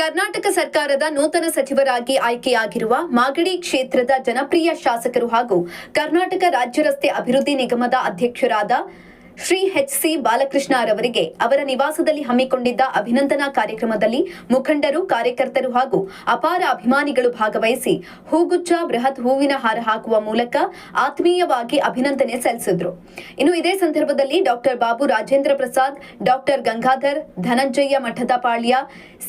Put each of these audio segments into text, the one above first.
ಕರ್ನಾಟಕ ಸರ್ಕಾರದ ನೂತನ ಸಚಿವರಾಗಿ ಆಯ್ಕೆಯಾಗಿರುವ ಮಾಗಡಿ ಕ್ಷೇತ್ರದ ಜನಪ್ರಿಯ ಶಾಸಕರು ಹಾಗೂ ಕರ್ನಾಟಕ ರಾಜ್ಯ ರಸ್ತೆ ಅಭಿವೃದ್ಧಿ ನಿಗಮದ ಅಧ್ಯಕ್ಷರಾದ ಶ್ರೀ ಎಚ್.ಸಿ. ಬಾಲಕೃಷ್ಣ ರವರಿಗೆ ಅವರ ನಿವಾಸದಲ್ಲಿ ಹಮ್ಮಿಕೊಂಡಿದ್ದ ಅಭಿನಂದನಾ ಕಾರ್ಯಕ್ರಮದಲ್ಲಿ ಮುಖಂಡರು, ಕಾರ್ಯಕರ್ತರು ಹಾಗೂ ಅಪಾರ ಅಭಿಮಾನಿಗಳು ಭಾಗವಹಿಸಿ ಹೂಗುಚ್ಛ, ಬೃಹತ್ ಹೂವಿನ ಹಾರ ಹಾಕುವ ಮೂಲಕ ಆತ್ಮೀಯವಾಗಿ ಅಭಿನಂದನೆ ಸಲ್ಲಿಸಿದರು. ಇನ್ನು ಇದೇ ಸಂದರ್ಭದಲ್ಲಿ doctor Babu Rajendra Prasad, doctor Gangadhar, Dhananjaya Mathadapalya,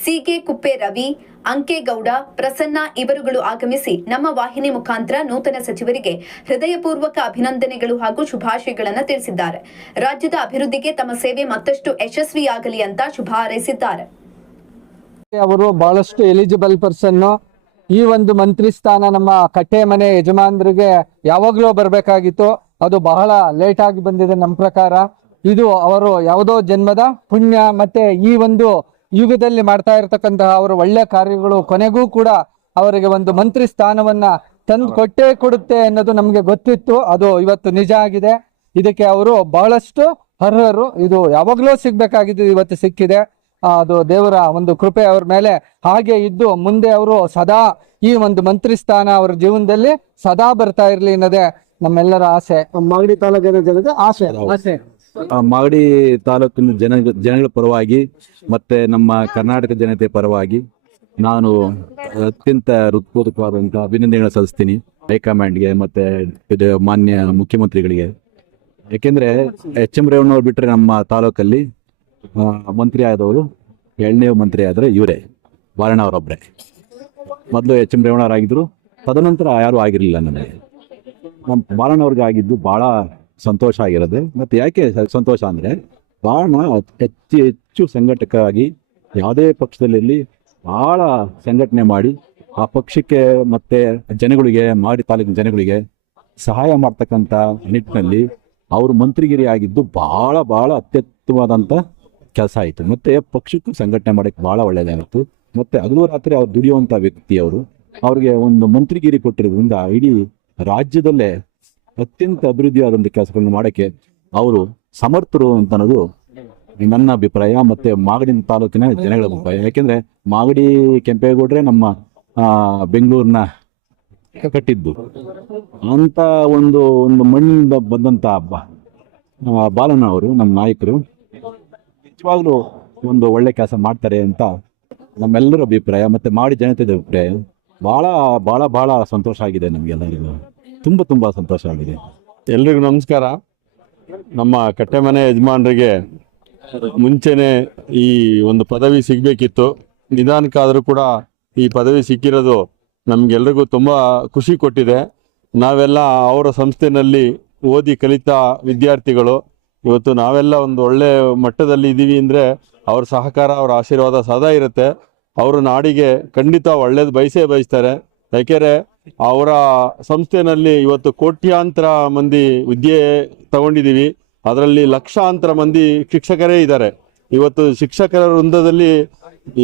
C K. Kuppe Ravi, Ankegowda, Prasanna ಇವರುಗಳು ಆಗಮಿಸಿ ನಮ್ಮ ವಾಹಿನಿ ಮುಖಾಂತರ ನೂತನ ಸಚಿವರಿಗೆ ಹೃದಯಪೂರ್ವಕ ಅಭಿನಂದನೆಗಳು ಹಾಗೂ ಶುಭಾಶಯಗಳನ್ನು ತಿಳಿಸಿದ್ದಾರೆ. ರಾಜ್ಯದ ಅಭಿವೃದ್ಧಿಗೆ ತಮ್ಮ ಸೇವೆ ಮತ್ತಷ್ಟು ಯಶಸ್ವಿಯಾಗಲಿ ಅಂತ ಶುಭ ಹಾರೈಸಿದ್ದಾರೆ. ಅವರು ಬಹಳಷ್ಟು ಎಲಿಜಿಬಲ್ ಪರ್ಸನ್. ಈ ಒಂದು ಮಂತ್ರಿ ಸ್ಥಾನ ನಮ್ಮ ಕಟ್ಟೆ ಮನೆ ಯಜಮಾನರಿಗೆ ಯಾವಾಗಲೂ ಬರಬೇಕಾಗಿತ್ತು. ಅದು ಬಹಳ ಲೇಟ್ ಆಗಿ ಬಂದಿದೆ. ನಮ್ಮ ಪ್ರಕಾರ ಇದು ಅವರು ಯಾವುದೋ ಜನ್ಮದ ಪುಣ್ಯ. ಮತ್ತೆ ಈ ಒಂದು ಯುಗದಲ್ಲಿ ಮಾಡ್ತಾ ಇರತಕ್ಕಂತಹ ಅವರ ಒಳ್ಳೆ ಕಾರ್ಯಗಳು ಕೊನೆಗೂ ಕೂಡ ಅವರಿಗೆ ಒಂದು ಮಂತ್ರಿ ಸ್ಥಾನವನ್ನ ತಂದು ಕೊಟ್ಟೇ ಕೊಡುತ್ತೆ ಅನ್ನೋದು ನಮಗೆ ಗೊತ್ತಿತ್ತು. ಅದು ಇವತ್ತು ನಿಜ ಆಗಿದೆ. ಇದಕ್ಕೆ ಅವರು ಬಹಳಷ್ಟು ಅರ್ಹರು. ಇದು ಯಾವಾಗಲೂ ಸಿಗ್ಬೇಕಾಗಿದ್ದು ಇವತ್ತು ಸಿಕ್ಕಿದೆ. ಅದು ದೇವರ ಒಂದು ಕೃಪೆ ಅವ್ರ ಮೇಲೆ ಹಾಗೆ ಇದ್ದು ಮುಂದೆ ಅವರು ಸದಾ ಈ ಒಂದು ಮಂತ್ರಿ ಸ್ಥಾನ ಅವರ ಜೀವನದಲ್ಲಿ ಸದಾ ಬರ್ತಾ ಇರಲಿ ಅನ್ನೋದೇ ನಮ್ಮೆಲ್ಲರ ಆಸೆ. ಮಾಗಡಿ ತಾಲೂಕಿನ ಜನತೆ ಆಸೆ. ಮಾಗಡಿ ತಾಲೂಕಿನ ಜನಗಳ ಪರವಾಗಿ ಮತ್ತೆ ನಮ್ಮ ಕರ್ನಾಟಕ ಜನತೆ ಪರವಾಗಿ ನಾನು ಅತ್ಯಂತ ಹೃತ್ಪೂರ್ವಕವಾದಂತಹ ಅಭಿನಂದನೆಗಳನ್ನು ಸಲ್ಲಿಸ್ತೀನಿ ಹೈಕಮಾಂಡ್ಗೆ ಮತ್ತೆ ಮಾನ್ಯ ಮುಖ್ಯಮಂತ್ರಿಗಳಿಗೆ. ಯಾಕೆಂದ್ರೆ ಎಚ್.ಎಂ. ರೇವಣ್ಣವ್ರು ಬಿಟ್ಟರೆ ನಮ್ಮ ತಾಲೂಕಲ್ಲಿ ಮಂತ್ರಿ ಆದವರು 2ನೇ ಮಂತ್ರಿ ಆದರೆ ಇವರೇ, ಬಾಲಣ್ಣವರೊಬ್ಬರೇ. ಮೊದಲು ಎಚ್.ಎಂ. ರೇವಣ್ಣವರಾಗಿದ್ದರು, ತದನಂತರ ಯಾರೂ ಆಗಿರಲಿಲ್ಲ. ನನಗೆ ನಮ್ಮ ಬಾಲಣ್ಣವ್ರಿಗೆ ಆಗಿದ್ದು ಭಾಳ ಸಂತೋಷ ಆಗಿರೋದು. ಮತ್ತು ಯಾಕೆ ಸಂತೋಷ ಅಂದರೆ ಬಾಳಣ್ಣ ಹೆಚ್ಚು ಸಂಘಟಕರಾಗಿ ಯಾವುದೇ ಪಕ್ಷದಲ್ಲಿ ಭಾಳ ಸಂಘಟನೆ ಮಾಡಿ ಆ ಪಕ್ಷಕ್ಕೆ ಮತ್ತು ಜನಗಳಿಗೆ, ಮಾಗಡಿ ತಾಲೂಕಿನ ಜನಗಳಿಗೆ ಸಹಾಯ ಮಾಡ್ತಕ್ಕಂಥ ನಿಟ್ಟಿನಲ್ಲಿ ಅವರು ಮಂತ್ರಿಗಿರಿ ಆಗಿದ್ದು ಭಾಳ ಭಾಳ ಅತ್ಯುತ್ತಮವಾದಂಥ ಕೆಲಸ ಆಯಿತು. ಮತ್ತು ಪಕ್ಷಕ್ಕೂ ಸಂಘಟನೆ ಮಾಡೋಕ್ಕೆ ಭಾಳ ಒಳ್ಳೆಯದಾಗಿತ್ತು. ಮತ್ತು ಹಗಲು ರಾತ್ರಿ ಅವ್ರು ದುಡಿಯುವಂಥ ವ್ಯಕ್ತಿ ಅವರು. ಅವ್ರಿಗೆ ಒಂದು ಮಂತ್ರಿಗಿರಿ ಕೊಟ್ಟಿರೋದ್ರಿಂದ ಇಡೀ ರಾಜ್ಯದಲ್ಲೇ ಅತ್ಯಂತ ಅಭಿವೃದ್ಧಿಯಾದಂಥ ಕೆಲಸಗಳನ್ನು ಮಾಡೋಕ್ಕೆ ಅವರು ಸಮರ್ಥರು ಅಂತ ಅನ್ನೋದು ನನ್ನ ಅಭಿಪ್ರಾಯ ಮತ್ತು ಮಾಗಡಿ ತಾಲೂಕಿನ ಜನಗಳ ಅಭಿಪ್ರಾಯ. ಯಾಕೆಂದರೆ ಮಾಗಡಿ ಕೆಂಪೇಗೌಡರೆ ನಮ್ಮ ಬೆಂಗಳೂರಿನ ಕಟ್ಟಿದ್ದು. ಅಂಥ ಒಂದು ಮಣ್ಣಿಂದ ಬಂದಂಥ ಬಾಲಣ್ಣ ಅವರು ನಮ್ಮ ನಾಯಕರು ನಿಜವಾಗ್ಲೂ ಒಂದು ಒಳ್ಳೆ ಕೆಲಸ ಮಾಡ್ತಾರೆ ಅಂತ ನಮ್ಮೆಲ್ಲರ ಅಭಿಪ್ರಾಯ ಮತ್ತು ಮಾಗಡಿ ಜನತೆಯ ಅಭಿಪ್ರಾಯ. ಭಾಳ ಭಾಳ ಭಾಳ ಸಂತೋಷ ಆಗಿದೆ ನಮಗೆಲ್ಲರಿಗೂ. ತುಂಬ ಸಂತೋಷ ಆಗಿದೆ. ಎಲ್ರಿಗೂ ನಮಸ್ಕಾರ. ನಮ್ಮ ಕಟ್ಟೆಮನೆ ಯಜಮಾನರಿಗೆ ಮುಂಚೆನೆ ಈ ಒಂದು ಪದವಿ ಸಿಗಬೇಕಿತ್ತು. ನಿಧಾನಕ್ಕಾದರೂ ಕೂಡ ಈ ಪದವಿ ಸಿಕ್ಕಿರೋದು ನಮಗೆಲ್ರಿಗೂ ತುಂಬ ಖುಷಿ ಕೊಟ್ಟಿದೆ. ನಾವೆಲ್ಲ ಅವರ ಸಂಸ್ಥೆಯಲ್ಲಿ ಓದಿ ಕಲಿತ ವಿದ್ಯಾರ್ಥಿಗಳು. ಇವತ್ತು ನಾವೆಲ್ಲ ಒಂದು ಒಳ್ಳೆ ಮಟ್ಟದಲ್ಲಿ ಇದ್ದೀವಿ ಅಂದರೆ ಅವ್ರ ಸಹಕಾರ, ಅವರ ಆಶೀರ್ವಾದ ಸದಾ ಇರುತ್ತೆ. ಅವರು ನಾಡಿಗೆ ಖಂಡಿತ ಒಳ್ಳೇದು ಬಯಸ್ತಾರೆ. ಯಾಕೆಂದರೆ ಅವರ ಸಂಸ್ಥೆಯಲ್ಲಿ ಇವತ್ತು ಕೋಟ್ಯಾಂತರ ಮಂದಿ ವಿದ್ಯೆ ತಗೊಂಡಿದ್ದೀವಿ. ಅದರಲ್ಲಿ ಲಕ್ಷಾಂತರ ಮಂದಿ ಶಿಕ್ಷಕರೇ ಇದ್ದಾರೆ. ಇವತ್ತು ಶಿಕ್ಷಕರ ವೃಂದದಲ್ಲಿ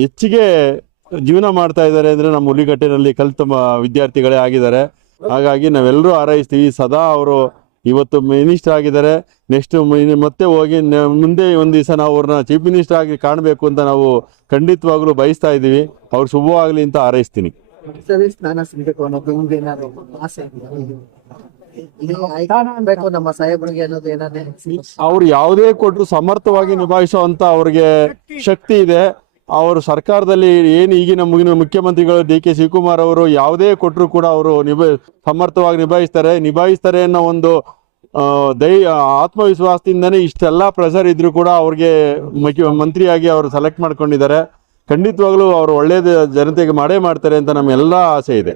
ಹೆಚ್ಚಿಗೆ ಜೀವನ ಮಾಡ್ತಾ ಇದ್ದಾರೆ ಅಂದರೆ ನಮ್ಮ ಹುಲಿಕಟ್ಟಿನಲ್ಲಿ ಕಲಿತ ವಿದ್ಯಾರ್ಥಿಗಳೇ ಆಗಿದ್ದಾರೆ. ಹಾಗಾಗಿ ನಾವೆಲ್ಲರೂ ಹಾರೈಸ್ತೀವಿ. ಸದಾ ಅವರು ಇವತ್ತು ಮಿನಿಸ್ಟರ್ ಆಗಿದ್ದಾರೆ. ನೆಕ್ಸ್ಟ್ ಮತ್ತೆ ಹೋಗಿ ಮುಂದೆ ಒಂದು ದಿವಸ ನಾವು ಅವ್ರನ್ನ ಚೀಫ್ ಮಿನಿಸ್ಟರ್ ಆಗಿ ಕಾಣಬೇಕು ಅಂತ ನಾವು ಖಂಡಿತವಾಗ್ಲೂ ಬಯಸ್ತಾ ಇದ್ದೀವಿ. ಅವ್ರು ಶುಭವಾಗಲಿ ಅಂತ ಹಾರೈಸ್ತೀನಿ. ಅವ್ರು ಯಾವುದೇ ಕೊಟ್ಟರು ಸಮರ್ಥವಾಗಿ ನಿಭಾಯಿಸುವಂತ ಅವ್ರಿಗೆ ಶಕ್ತಿ ಇದೆ. ಅವರು ಸರ್ಕಾರದಲ್ಲಿ ಏನು ಈಗಿನ ಮುಖ್ಯಮಂತ್ರಿಗಳು ಡಿ.ಕೆ. ಶಿವಕುಮಾರ್ ಅವರು ಯಾವುದೇ ಕೊಟ್ಟರು ಕೂಡ ಅವರು ಸಮರ್ಥವಾಗಿ ನಿಭಾಯಿಸ್ತಾರೆ ಅನ್ನೋ ಒಂದು ಆತ್ಮವಿಶ್ವಾಸದಿಂದನೇ ಇಷ್ಟೆಲ್ಲ ಪ್ರೆಷರ್ ಇದ್ರು ಕೂಡ ಅವ್ರಿಗೆ ಮಂತ್ರಿಯಾಗಿ ಅವರು ಸೆಲೆಕ್ಟ್ ಮಾಡ್ಕೊಂಡಿದ್ದಾರೆ. ಖಂಡಿತವಾಗ್ಲೂ ಅವರು ಒಳ್ಳೇದು ಜನತೆಗೆ ಮಾಡೇ ಮಾಡ್ತಾರೆ ಅಂತ ನಮ್ಮೆಲ್ಲ ಆಸೆ ಇದೆ.